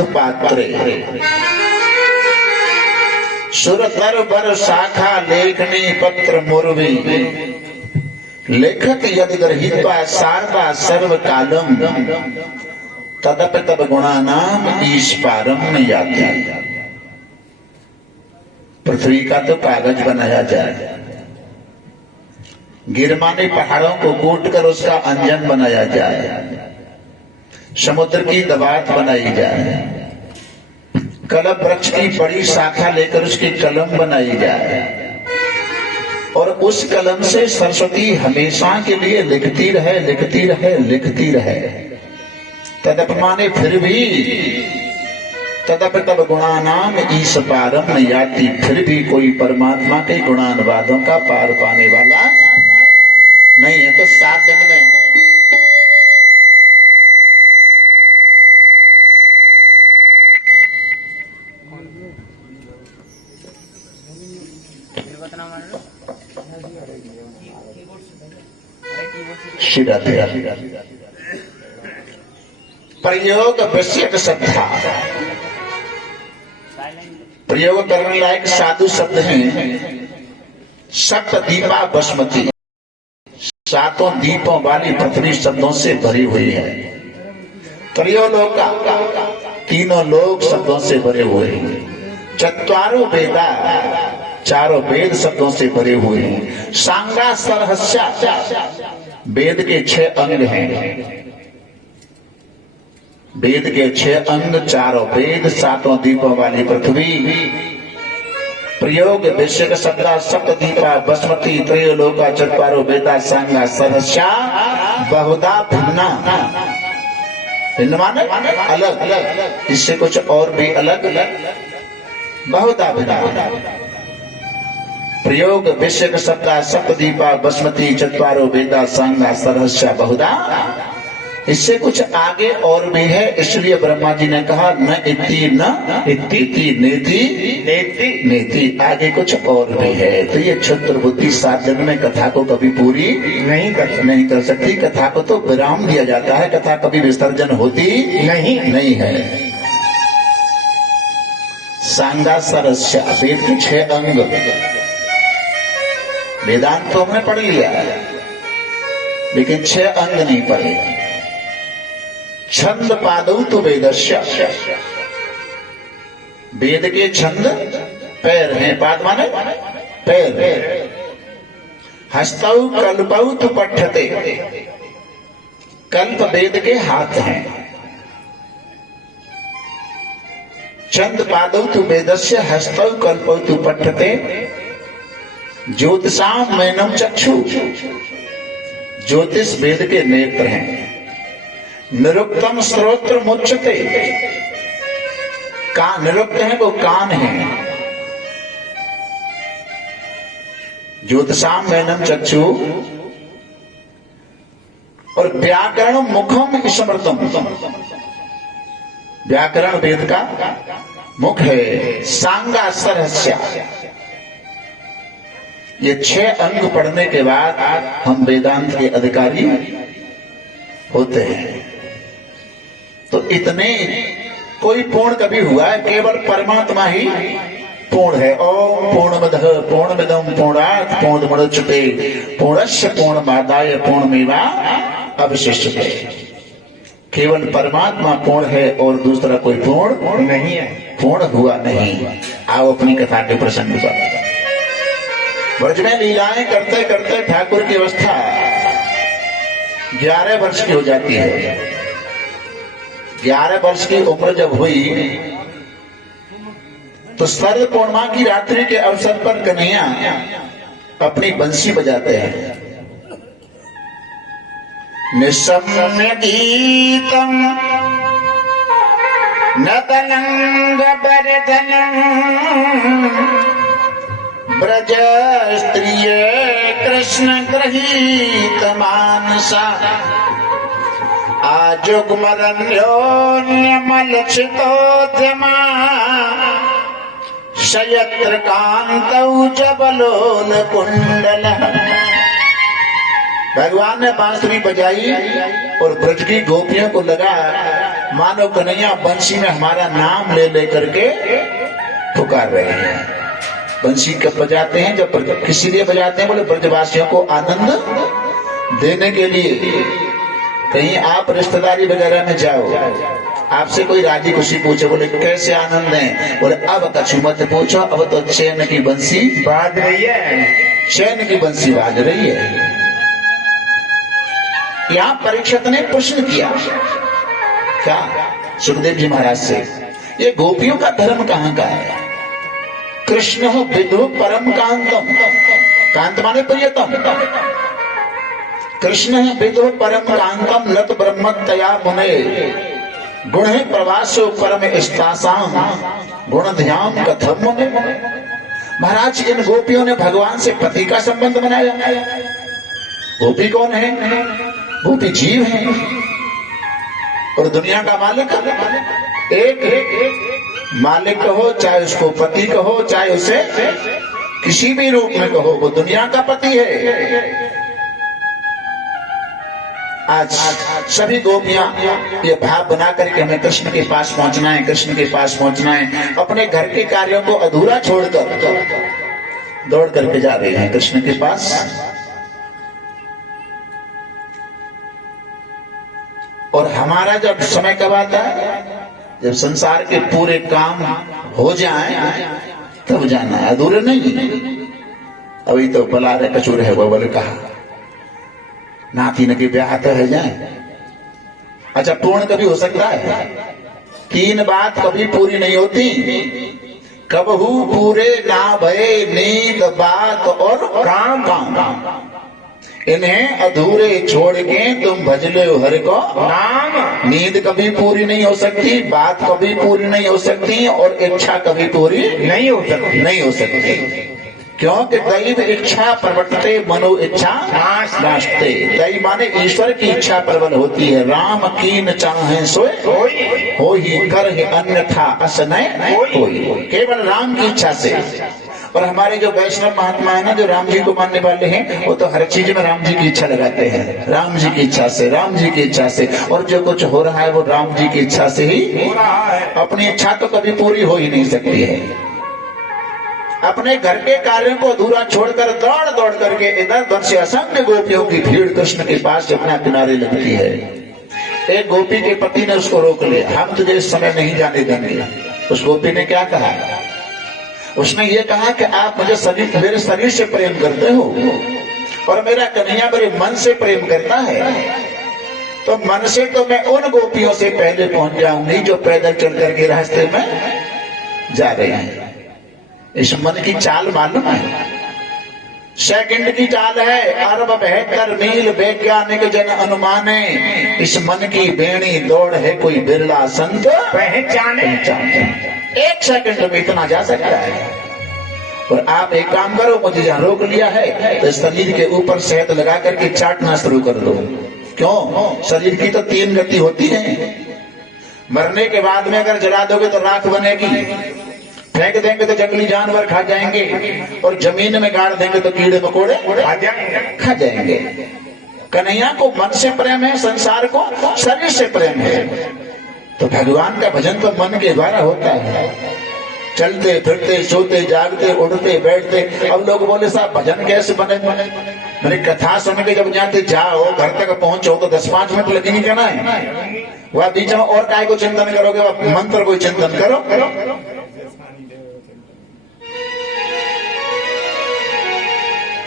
सिंधु पात्रे सुर तर बर शाखा लेखनी पत्र मुरवी लेखक यदि गृहीत्वा शारदा सर्व कालम तदप तब गुणानाम ईश पारम न याति। पृथ्वी का तो कागज बनाया जाए, गिरमाने पहाड़ों को कूटकर उसका अंजन बनाया जाए, समुद्र की दवात बनाई जाए, कलम वृक्ष की बड़ी शाखा लेकर उसकी कलम बनाई जाए और उस कलम से सरस्वती हमेशा के लिए लिखती रहे लिखती रहे लिखती रहे। तदपमाने फिर भी तदप तब गुणानाम ईश पारम न याति, फिर भी कोई परमात्मा के गुणानुवादों का पार पाने वाला नहीं है। तो 7 दिन में प्रयोग विषयक श्रद्धा, प्रयोग करने लायक साधु शब्द हैं सप्त दीपा बसमती, 7 दीपों वाली पृथ्वी शब्दों से भरी हुई है। त्रयोलोका, 3 लोक शब्दों से भरे हुए हैं। चत्वारो वेदा, 4 वेद शब्दों से भरे हुए हैं। सांगा सरहस्या, वेद के 6 अंग हैं। वेद के 6 अंग, 4 वेद, 7 दीपों वाली पृथ्वी। प्रयोग विषयक शब्दा सप्त दीपा बसमती त्रयोलोका चत्वारो वेदा सांगा सरहस्या बहुधा भिन्ना। भिन्न माने अलग, इससे कुछ और भी अलग, बहुधा भिन्ना। प्रयोग विषयक शब्दा सप्त दीपा बसमती चत्वारो वेदा सांगा सरहस्या बहुधा, इससे कुछ आगे और भी है। इसलिए ब्रह्मा जी ने कहा न इति न इति नेति नेति नेति, आगे कुछ और भी है। तो ये क्षुद्र बुद्धि 7 दिन में कथा को कभी पूरी नहीं कर सकती। कथा को तो विराम दिया जाता है, कथा कभी विसर्जन होती नहीं है। सांगा सरस्या, वेद के 6 अंग। वेदांत तो हमने पढ़ लिया है लेकिन 6 अंग नहीं पढ़े। छंद पादौ तो वेदस्य, वेद के छंद पैर हैं, पाद माने पैर। हस्तौ कल्पौ तो पठते, कल्प वेद के हाथ हैं। छंद पादौ तो वेदस्य हस्तौ कल्पौ तो पठते। ज्योतिषाम मैनम चक्षु, ज्योतिष वेद के नेत्र हैं। निरुक्तम श्रोत्र मुच्यते, कान निरुक्त है वो कान है। ज्योतिषाम मैनम चक्षु और व्याकरण मुखम स्मृतम, व्याकरण वेद का मुख है। सांगा सरहस्या, ये 6 अंग पढ़ने के बाद हम वेदांत के अधिकारी होते हैं। तो इतने कोई पूर्ण कभी हुआ है? केवल परमात्मा ही पूर्ण है। ओम पूर्णमदः पूर्णमिदं पूर्णात् पूर्णमुदच्यते पूर्णस्य पूर्णमादाय पूर्णमेवा अवशिष्यते। केवल परमात्मा पूर्ण है और दूसरा कोई पूर्ण नहीं है, पूर्ण हुआ नहीं। आओ अपनी कथा के प्रसंग पर। ब्रज में लीलाएं करते करते ठाकुर की अवस्था 11 वर्ष की हो जाती है। 11 वर्ष की उम्र जब हुई तो शरद पूर्णिमा की रात्रि के अवसर पर कन्हैया अपनी बंसी बजाते हैं। निशम्य गीतम नतनंग बरधनम ब्रज स्त्रिय कृष्ण गृहीत मानसा आजुग्मरण्योन्यमलक्षितोद्यमा शयत्र कांतौ जबलोल कुंडल। भगवान ने बांसुरी बजाई और ब्रज की गोपियों को लगा मानो कन्हैया बंसी में हमारा नाम ले लेकर के पुकार रहे हैं। बंसी कब बजाते हैं? जब किसी लिए बजाते हैं? बोले ब्रजवासियों को आनंद देने के लिए। कहीं आप रिश्तेदारी वगैरह में जाओ, आपसे कोई राजी खुशी पूछे, बोले कैसे आनंद है? बोले अब कछु मत पूछो, अब तो चैन की बंसी बाज रही है, चैन की बंसी बाज रही है। यहां परीक्षित ने प्रश्न किया, क्या सुखदेव जी महाराज से, ये गोपियों का धर्म कहां का है? कृष्ण विदु परम कांतम, कांत माने प्रियतम। कृष्ण विदु परम कांतम लत ब्रह्मतया मुने गुण प्रवासो परम स्तासाम गुण ध्यान कथम मुने। महाराज इन गोपियों ने भगवान से पति का संबंध बनाया। गोपी कौन है? गोपी जीव है और दुनिया का मालिक एक मालिक कहो, चाहे उसको पति कहो, चाहे उसे किसी भी रूप में कहो, वो दुनिया का पति है। आज सभी गोपियां ये भाव बना करके हमें कृष्ण के पास पहुंचना है, कृष्ण के पास पहुंचना है, अपने घर के कार्यों को अधूरा छोड़कर दौड़ करके जा रही हैं कृष्ण के पास। और हमारा जब समय कब आता है? जब संसार के पूरे काम हो जाएं तब जाना है, अधूरे नहीं। अभी तो बला रहे कचूर है, वो बोले कहा नाती न के ब्याह तो है जाए। अच्छा, पूर्ण कभी हो सकता है? तीन बात कभी पूरी नहीं होती। कबहू पूरे ना भय नींद बात और काम। इन्हें अधूरे छोड़ के तुम भज ले हरि को नाम। नींद कभी पूरी नहीं हो सकती, बात कभी पूरी नहीं हो सकती और इच्छा कभी पूरी नहीं हो सकती। क्योंकि दैव इच्छा प्रवर्तते मनो इच्छा नास्ते। दैव माने ईश्वर की इच्छा प्रबल होती है। राम कीन चाहे सोए हो ही कर अन्यथा असनय कोई। केवल राम की इच्छा से। और हमारे जो वैष्णव महात्मा है ना, जो राम जी को मानने वाले हैं, वो तो हर चीज में राम जी की इच्छा लगाते हैं। राम जी की इच्छा से, राम जी की इच्छा से, और जो कुछ हो रहा है वो राम जी की इच्छा से ही हो रहा है। अपनी इच्छा तो कभी पूरी हो ही नहीं सकती है। अपने घर के कार्यों को अधूरा छोड़कर दौड़ दौड़ करके इधर उधर से असंख्य गोपियों की भीड़ कृष्ण के पास जमुना किनारे लगती है। एक गोपी के पति ने उसको रोक लिया, हम तुझे इस समय नहीं जाने देंगे। उस गोपी ने क्या कहा? उसने ये कहा कि आप मेरे शरीर से प्रेम करते हो और मेरा कन्हैया मेरे मन से प्रेम करता है, तो मन से तो मैं उन गोपियों से पहले पहुंच जाऊंगी जो पैदल चल करके रास्ते में जा रहे हैं। इस मन की चाल मालूम है? सेकंड की चाल है, अरब 72 मील वैज्ञानिक जन अनुमाने। इस मन की बेणी दौड़ है, कोई बिरला संत पहचाने। एक सेकंड में इतना जा सकता है। और आप एक काम करो, मुझे जहां रोक लिया है तो शरीर के ऊपर शहद लगा करके चाटना शुरू कर दो। क्यों? शरीर की तो 3 गति होती है। मरने के बाद में अगर जला दोगे तो राख बनेगी, फेंक देंगे तो जंगली जानवर खा जाएंगे, और जमीन में गाड़ देंगे तो कीड़े मकोड़े खा जाएंगे। कन्हैया को मन से प्रेम है, संसार को शरीर से प्रेम है। तो भगवान का भजन तो मन के द्वारा होता है। चलते फिरते सोते जागते उठते बैठते। अब लोग बोले साहब भजन कैसे बने? मैंने कथा सुन के जब जाते जाओ, घर तक पहुंचो तो 10-5 मिनट लगेंगे क्या? नहीं, वह बीच में और काय को चिंतन करोगे? वह मंत्र को चिंतन करो।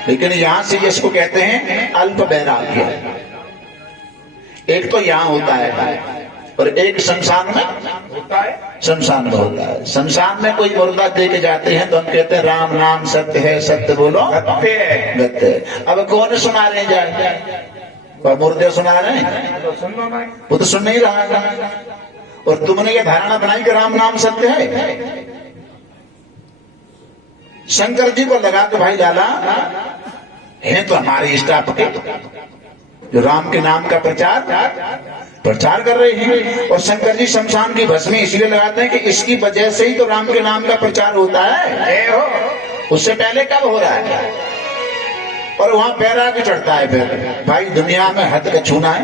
लेकिन यहां से इसको कहते हैं अल्प वैराग्य। एक तो यहां होता है और एक शमशान में होता है। शमशान में होता है। शमशान में कोई मुर्दा दे के जाते हैं तो हम कहते हैं राम नाम सत्य है, सत्य बोलो गत्य। अब कौन सुना रहे जाए? वह मुर्दे सुना रहे हैं, वो तो सुन नहीं रहा था। और तुमने ये धारणा बनाई कि राम नाम सत्य है। शंकर जी को लगा के भाई लाला है तो हमारे स्टाफ के जो राम के नाम का प्रचार कर रहे हैं। और शंकर जी शमशान की भस्मी इसलिए लगाते हैं कि इसकी वजह से ही तो राम के नाम का प्रचार होता है। उससे पहले कब हो रहा है? और वहां पैरा भी चढ़ता है। फिर भाई दुनिया में हद का छूना है,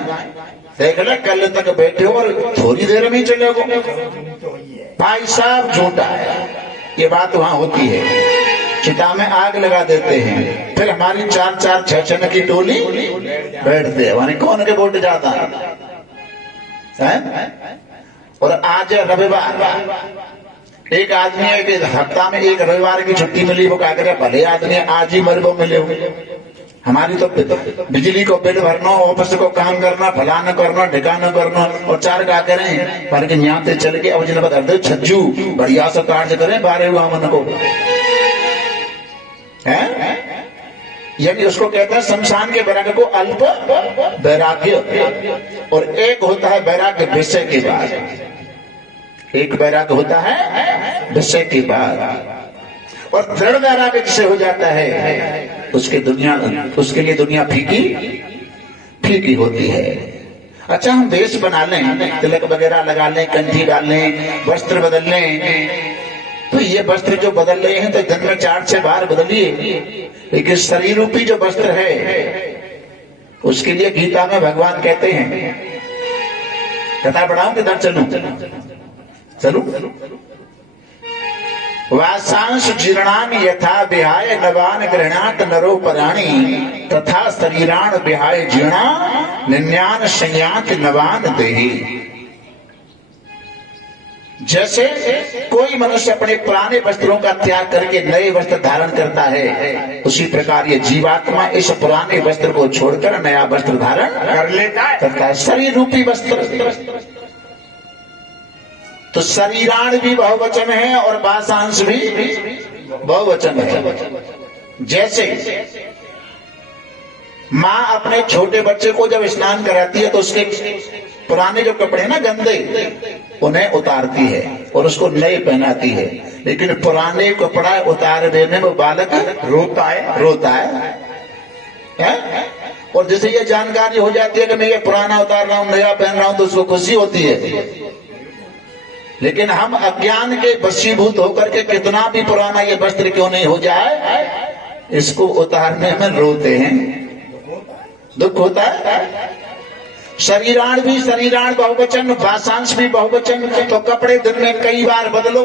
देख ले कल तक बैठे हो और थोड़ी देर में ही चले गो। भाई साहब झूठा है, ये बात वहां होती है। चिता में आग लगा देते हैं, फिर हमारी 4-4 6 की टोली बैठते हैं, माने कौन के वोट ज्यादा है। और आज रविवार, एक आदमी है कि हफ्ता में एक रविवार की छुट्टी मिली, वो क्या करे, भले आदमी आज ही मर वो मिले हो। हमारी तो बिजली को बिल भरना, ऑफिस को काम करना, फलाना करना, ढिकाना करना, और 4 क्या करें पर यहाँ से चल के अब जिन बता दे छज्जू बढ़िया से कार्य करें 12 मन को है। यानी उसको कहते हैं शमशान के वैराग्य को अल्प वैराग्य। और एक होता है वैराग्य विषय के बाद, एक वैराग्य होता है विषय के बाद, और दृढ़ वैराग्य जिसे हो जाता है उसके लिए दुनिया फीकी होती है। अच्छा, हम वेश बना लें, तिलक वगैरह लगा लें, कंठी डाल लें, वस्त्र बदल लें, तो ये वस्त्र जो बदल रहे हैं तो दिन में 4 से बार बदलिए, लेकिन शरीर रूपी जो वस्त्र है उसके लिए गीता में भगवान कहते हैं, कथा बढ़ाऊं किधर चलूं? वासांश जीर्णान यथा विहाय नवान गृहणात नरो पराणी तथा शरीरान विहाय जीर्णा निन्यान संयात नवान देहि। जैसे कोई मनुष्य अपने पुराने वस्त्रों का त्याग करके नए वस्त्र धारण करता है, उसी प्रकार ये जीवात्मा इस पुराने वस्त्र को छोड़कर नया वस्त्र धारण करता है, शरीर रूपी वस्त्र। तो शरीराण भी बहुवचन है और वासांश भी बहुवचन है। जैसे माँ अपने छोटे बच्चे को जब स्नान कराती है तो उसके पुराने जो कपड़े ना गंदे, उन्हें उतारती है और उसको नए पहनाती है, लेकिन पुराने कपड़ा उतार देने में बालक रोता है? और जैसे ये जानकारी हो जाती है कि मैं ये पुराना उतार रहा हूं, नया पहन रहा हूं, तो उसको खुशी होती है। लेकिन हम अज्ञान के वशीभूत होकर के कितना भी पुराना ये वस्त्र क्यों नहीं हो जाए, इसको उतारने में रोते हैं, दुख होता है। शरीराण भी शरीराण बहुवचन, वासांश भी बहुवचन। तो कपड़े दिन में कई बार बदलो,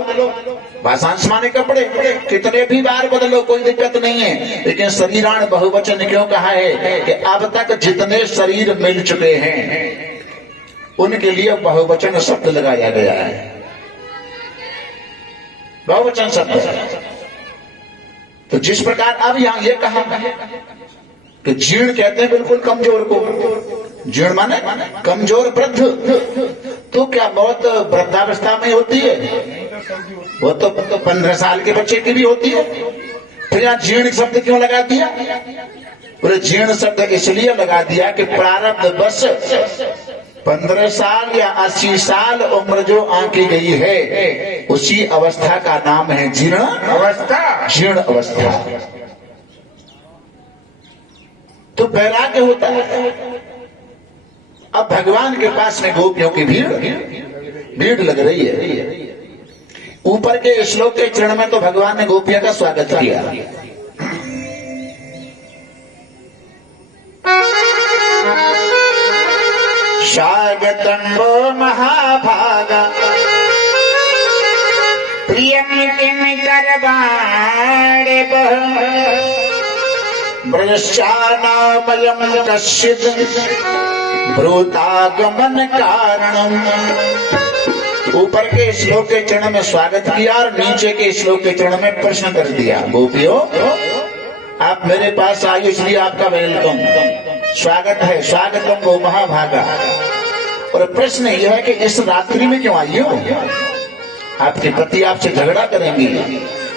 वासांश माने कपड़े, कितने भी बार बदलो कोई दिक्कत नहीं है, लेकिन शरीराण बहुवचन क्यों कहा है कि अब तक जितने शरीर मिल चुके हैं उनके लिए बहुवचन शब्द लगाया गया है, बहुवचन शब्द। तो जिस प्रकार अब यहां ये कहा कि जीर्ण कहते हैं बिल्कुल कमजोर को, जीर्ण माने कमजोर वृद्ध, तो क्या मौत वृद्धावस्था में होती है? वो तो 15 साल के बच्चे की भी होती है। फिर यहाँ जीर्ण शब्द क्यों लगा दिया? पूरे जीर्ण शब्द इसलिए लगा दिया कि प्रारब्ध बस 15 साल या 80 साल उम्र जो आंकी गई है, उसी अवस्था का नाम है जीर्ण अवस्था, जीर्ण अवस्था। तो वैराग्य होता है। अब भगवान के पास में गोपियों की भीड़ लग रही है। ऊपर के श्लोक के चरण में तो भगवान ने गोपियों का स्वागत किया। स्वागतम वो महाभागा प्रियम किम करवाणे ब्रजशानामयम कश्चित् ब्रूतागमन कारणम। ऊपर के श्लोक के चरण में स्वागत किया और नीचे के श्लोक के चरण में प्रश्न कर दिया, गोपियों आप मेरे पास आए इसलिए आपका वेलकम, स्वागत है, स्वागतम वो महाभागा। और प्रश्न यह है कि इस रात्रि में क्यों आई हो? आपके पति आपसे झगड़ा करेंगे।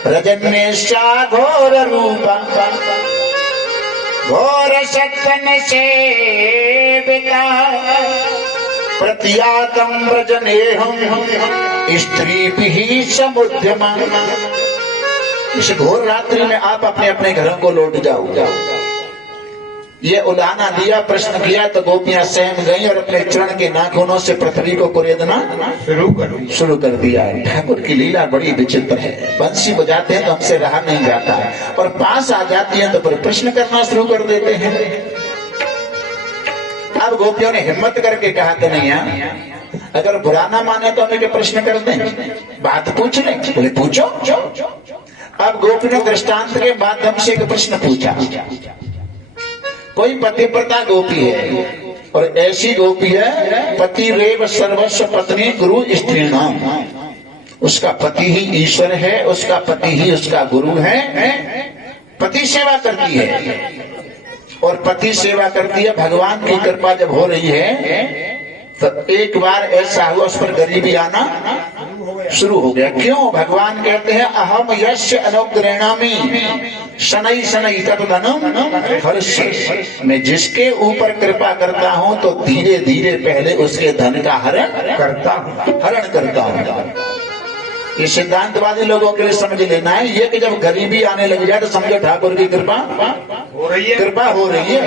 रजन्येशा घोर रूपा घोर सत्वन से बिता प्रत्यातम व्रजनेहम स्त्री भी समुद्यमा। इस घोर रात्रि में आप अपने अपने घरों को लौट जाओ। ये उलाहना दिया, प्रश्न किया तो गोपियां सहम गईं और अपने चरण के नाखूनों से पृथ्वी को कुरेदना शुरू कर दिया। ठाकुर की लीला बड़ी विचित्र है। बंसी बजाते हैं तो हमसे रहा नहीं जाता, और पास आ जाती है तो फिर प्रश्न करना शुरू कर देते हैं। अब गोपियों ने हिम्मत करके कहा कि नहीं अगर बुरा ना माने तो हमें के प्रश्न कर दें, बात पूछ लें। बोले पूछो। अब गोपी ने दृष्टांत के माध्यम से एक प्रश्न पूछा। कोई पतिव्रता गोपी है और ऐसी गोपी है पति रेव सर्वस्व पत्नी गुरु स्त्री नाम, उसका पति ही ईश्वर है, उसका पति ही उसका गुरु है, पति सेवा करती है और पति सेवा करती है। भगवान की कृपा जब हो रही है तो एक बार ऐसा हुआ उस पर गरीबी आना शुरू हो गया। क्यों? भगवान कहते हैं अहम यस्य अनुग्रहणामि शनै शनै तद्धनम हर्ष्ये, मैं जिसके ऊपर कृपा करता हूं तो धीरे धीरे पहले उसके धन का हरण करता हूं। ये सिद्धांतवादी लोगों के लिए समझ लेना है ये कि जब गरीबी आने लग जाए तो समझो ठाकुर की कृपा हो रही है।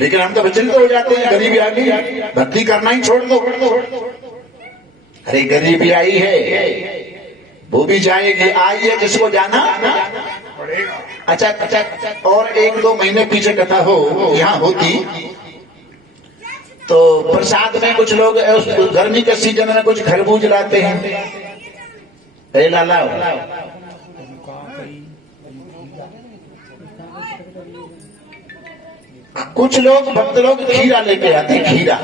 लेकिन हम तो विचलित हो जाते हैं, गरीबी आ गई भक्ति करना ही छोड़ दो। अरे गरीबी आई है वो भी जाएगी, आई है जिसको जाना पड़ेगा। अच्छा, और 1-2 महीने पीछे कथा हो यहाँ होती तो प्रसाद में कुछ लोग गर्मी के सीजन में कुछ खरबूज लाते हैं। अरे लाला कुछ लोग भक्त लोग खीरा लेके आते हैं, खीरा।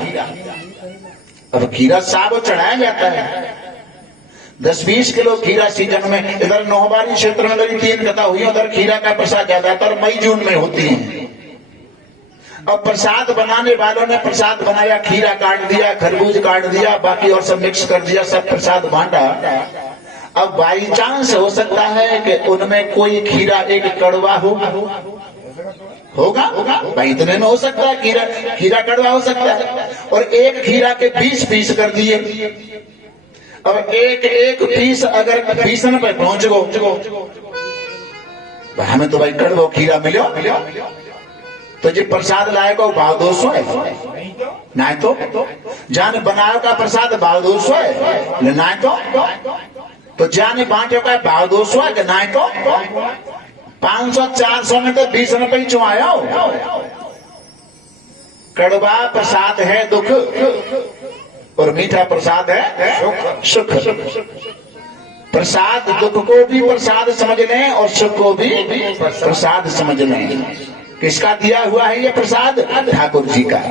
अब खीरा साब चढ़ाया जाता है, 10-20 किलो खीरा सीजन में। इधर नौबारी क्षेत्र में मेरी 3 कथा हुई, उधर खीरा का प्रसाद ज्यादातर मई-जून में होती है। अब प्रसाद बनाने वालों ने प्रसाद बनाया, खीरा काट दिया, खरबूज काट दिया, बाकी और सब मिक्स कर दिया, सब प्रसाद बांटा। अब बाई चांस हो सकता है कि उनमें कोई खीरा एक कड़वा होगा भाई, इतने में हो सकता है खीरा कड़वा हो सकता है। और एक खीरा के 20 पीस कर दिए। अब एक पीस अगर 20 रुपए पहुंच गो, हमें तो भाई कड़वा खीरा मिलो तो जी प्रसाद लाएगा भाव 200 है, नहीं तो जान बनायो का प्रसाद भाव 200 है, नहीं तो जान बांटे का भाव 200 है, नहीं तो 500-400 में तो 20 रुपये चुमाया। कड़वा प्रसाद है दुख और मीठा प्रसाद है सुख। प्रसाद दुख को भी प्रसाद समझ लें और सुख को भी प्रसाद समझ लें। किसका दिया हुआ है ये प्रसाद? ठाकुर जी का।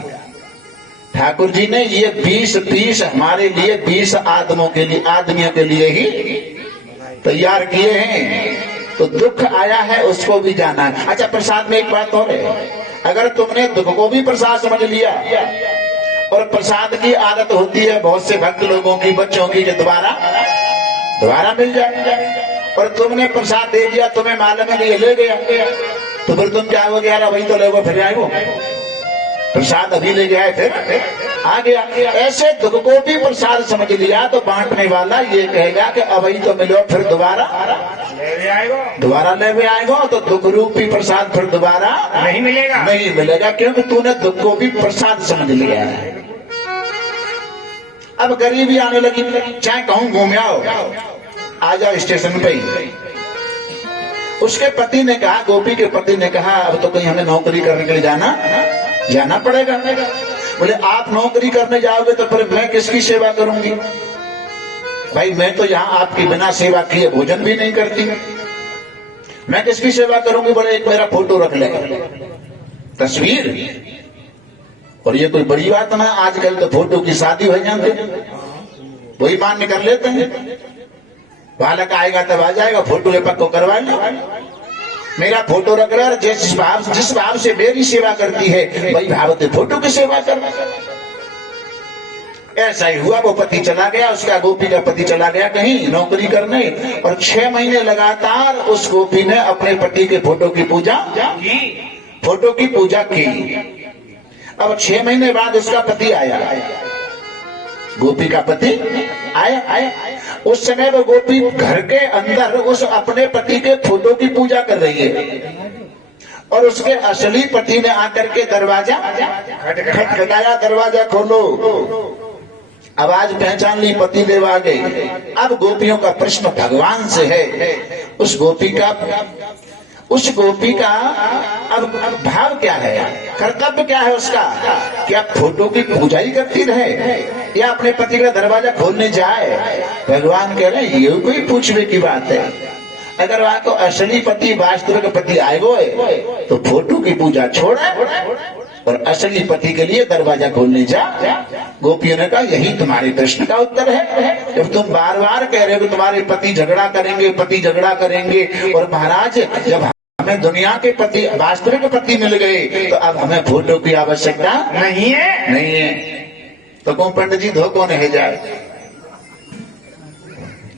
ठाकुर जी ने ये 20 पीस हमारे लिए 20 आदमियों के लिए ही तैयार किए हैं। तो दुख आया है उसको भी जाना है। अच्छा, प्रसाद में एक बात और है, अगर तुमने दुख को भी प्रसाद समझ लिया, और प्रसाद की आदत होती है बहुत से भक्त लोगों की, बच्चों की, दोबारा मिल जाए, और तुमने प्रसाद दे दिया, तुम्हें मालूम है कि ये ले गया, तो फिर तुम चाहोगे यार वही तो लोगों फिर आएगो, प्रसाद अभी ले गया है फिर आ गया। ऐसे दुख को भी प्रसाद समझ लिया तो बांटने वाला ये कहेगा कि अब ही तो मिलो, फिर दोबारा ले आएगा, तो दुख रूपी प्रसाद फिर दोबारा नहीं मिलेगा, क्योंकि तूने दुख को भी प्रसाद समझ लिया है। अब गरीबी आने लगी, चाहे कहूं घूम आओ, आ जाओ स्टेशन पे ही। उसके पति ने कहा, गोपी के पति ने कहा, अब तो कहीं हमें नौकरी करने के लिए जाना पड़ेगा। बोले आप नौकरी करने जाओगे तो फिर मैं किसकी सेवा करूंगी? भाई मैं तो यहाँ आपकी बिना सेवा किए भोजन भी नहीं करती, मैं किसकी सेवा करूंगी? बोले एक मेरा फोटो रख ले, तस्वीर। और ये कोई बड़ी बात ना, आजकल तो फोटो की शादी हो जाती है, वही मान्य कर लेते हैं। बालक आएगा तब आ जाएगा, फोटो के पक्को करवा लो, मेरा फोटो रख रहा है। जिस भाव से मेरी सेवा करती है वही भाव से फोटो की सेवा करना। ऐसा ही हुआ, वो पति चला गया, उसका गोपी का पति चला गया कहीं नौकरी करने, और 6 महीने लगातार उस गोपी ने अपने पति के फोटो की पूजा की। अब 6 महीने बाद उसका पति आया, गोपी का पति आया। उस समय वो गोपी घर के अंदर उस अपने पति के फोटो की पूजा कर रही है, और उसके असली पति ने आकर के दरवाजा खटखटाया, दरवाजा खोलो। आवाज पहचान ली, पति देव आ गए। अब गोपियों का प्रश्न भगवान से है। उस गोपी का उस गोपी का अब भाव क्या है, कर्तव्य क्या है उसका? क्या फोटो की पूजा ही करती रहे या अपने पति का दरवाजा खोलने जाए? भगवान कह रहे हैं ये कोई पूछने की बात है। अगर वहां को असली पति वास्तविक पति आएगो तो फोटो की पूजा छोड़ा और असली पति के लिए दरवाजा खोलने जा। गोपियों ने कहा यही तुम्हारे प्रश्न का उत्तर है। जब तुम बार बार कह रहे हो कि तुम्हारे पति झगड़ा करेंगे, पति झगड़ा करेंगे, और महाराज जब हमें दुनिया के पति वास्तविक पति मिल गए तो अब हमें फोटो की आवश्यकता नहीं है। तो कौन पंडित जी धोखो नहीं जाए,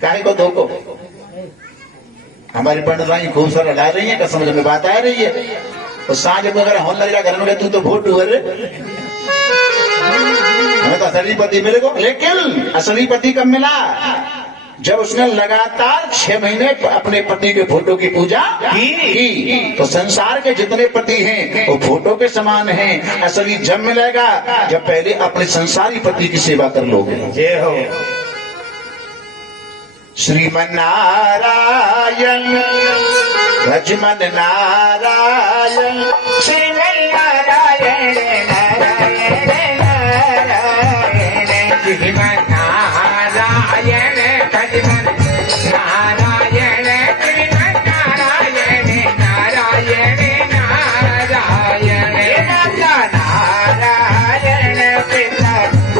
काहे को धोखो? हमारी पंडित भाई खूब सारा ला रही है, क्या समझ में बात आ रही है? तो सांझ में अगर होने लग रहा घर में तू तो फोटो है, हमें तो असली पति मिलेगा। लेकिन असली पति कब मिला? जब उसने लगातार 6 महीने अपने पति के फोटो की पूजा की। तो संसार के जितने पति हैं वो फोटो के समान हैं। असली जब मिलेगा जब पहले अपने संसारी पति की सेवा कर लोगे। जय हो श्रीमन नारायण भजमन नारायण श्रीमन नारायण नारायण नारायण श्रीमन नारायण भजमन नारायण श्रीमन नारायण नारायण नारायण नारायण पिता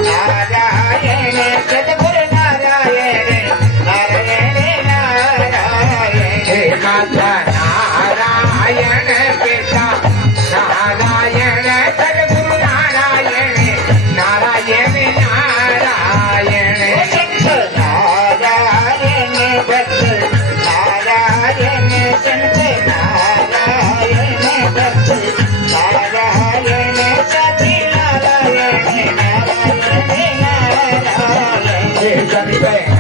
नारायण सद्गुरु नारायण नारायण पिता नारायण सद्गुरु नारायण नारायण नारायण नारायण भक्त नारायण संत नारायण भक्त नारायण सती नारायण नारायण नारायण संत नारायण